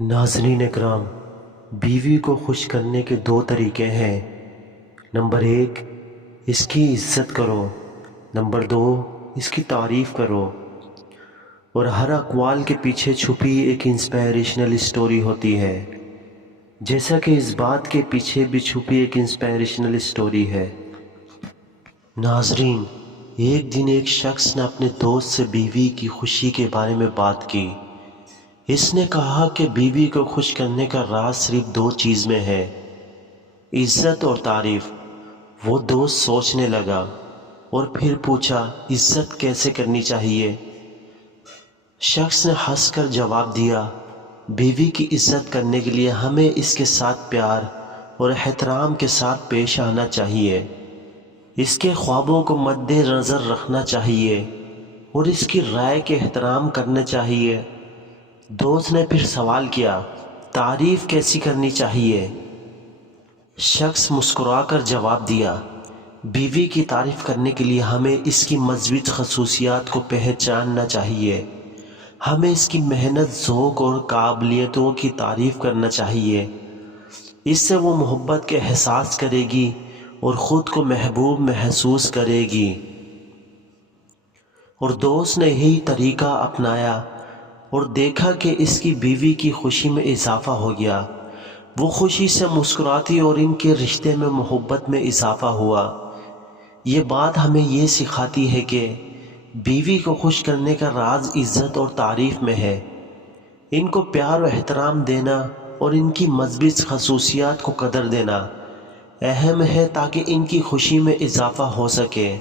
ناظرین اکرام، بیوی کو خوش کرنے کے دو طریقے ہیں۔ نمبر 1، اس کی عزت کرو۔ نمبر 2، اس کی تعریف کرو۔ اور ہر اقوال کے پیچھے چھپی ایک انسپائریشنل اسٹوری ہوتی ہے، جیسا کہ اس بات کے پیچھے بھی چھپی ایک انسپائریشنل اسٹوری ہے۔ ناظرین، ایک دن ایک شخص نے اپنے دوست سے بیوی کی خوشی کے بارے میں بات کی۔ اس نے کہا کہ بیوی کو خوش کرنے کا راز صرف دو چیز میں ہے، عزت اور تعریف۔ وہ دوست سوچنے لگا اور پھر پوچھا، عزت کیسے کرنی چاہیے؟ شخص نے ہنس کر جواب دیا، بیوی کی عزت کرنے کے لیے ہمیں اس کے ساتھ پیار اور احترام کے ساتھ پیش آنا چاہیے، اس کے خوابوں کو مد نظر رکھنا چاہیے اور اس کی رائے کے احترام کرنا چاہیے۔ دوست نے پھر سوال کیا، تعریف کیسی کرنی چاہیے؟ شخص مسکرا کر جواب دیا، بیوی کی تعریف کرنے کے لیے ہمیں اس کی مثبت خصوصیات کو پہچاننا چاہیے، ہمیں اس کی محنت، ذوق اور قابلیتوں کی تعریف کرنا چاہیے۔ اس سے وہ محبت کے احساس کرے گی اور خود کو محبوب محسوس کرے گی۔ اور دوست نے یہی طریقہ اپنایا اور دیکھا کہ اس کی بیوی کی خوشی میں اضافہ ہو گیا۔ وہ خوشی سے مسکراتی اور ان کے رشتے میں محبت میں اضافہ ہوا۔ یہ بات ہمیں یہ سکھاتی ہے کہ بیوی کو خوش کرنے کا راز عزت اور تعریف میں ہے۔ ان کو پیار و احترام دینا اور ان کی مثبت خصوصیات کو قدر دینا اہم ہے تاکہ ان کی خوشی میں اضافہ ہو سکے۔